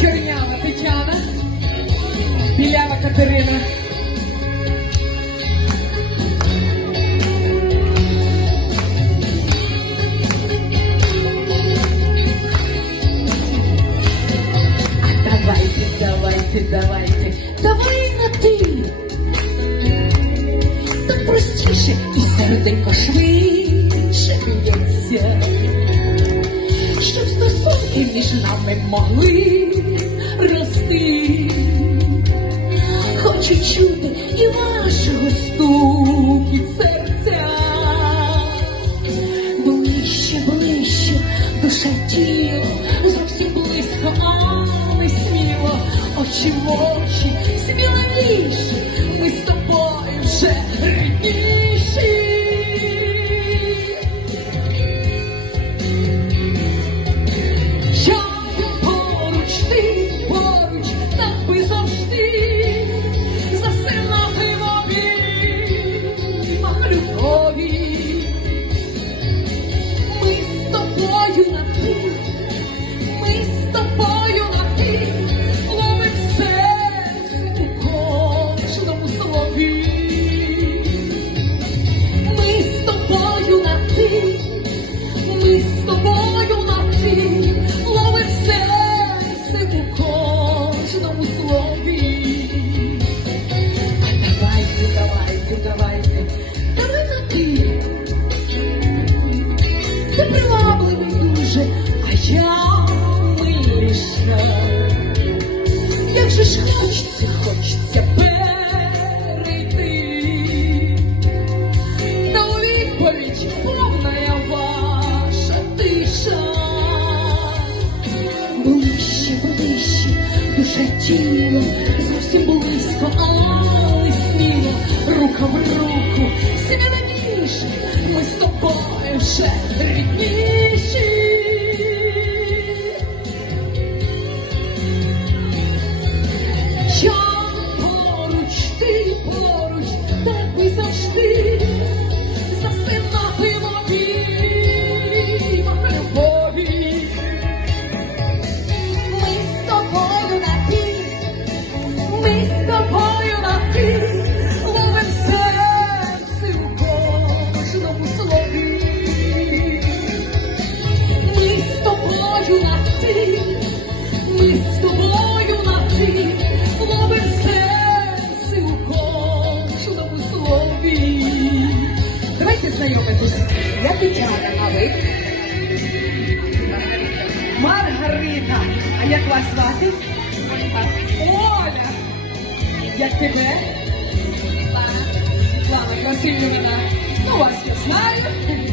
Чернява Тетяна, Білява Катерина. Стосунки між нами могли рости. Хочу чути і вашого стукіт серця. Ближче, ближче, душа тіло, зовсім близько, але сміло, очі в очі, сміливіші, в Як же ж хочеться, хочеться перейти. Та відповідь повна ваша тиша. Знайомитись. Я Тетяна, а ви? Маргарита. А як вас звати? Оля. Як тебе? Світлана мене, Ну, вас я знаю.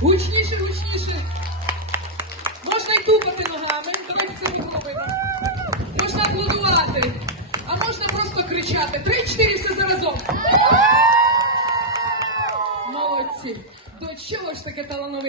Гучніше, гучніше. Можна й тупати ногами, давайте це робити. Можна аплодувати, а можна просто кричати. Три-чотири все заразом. Молодці. До чого ж таке талановите?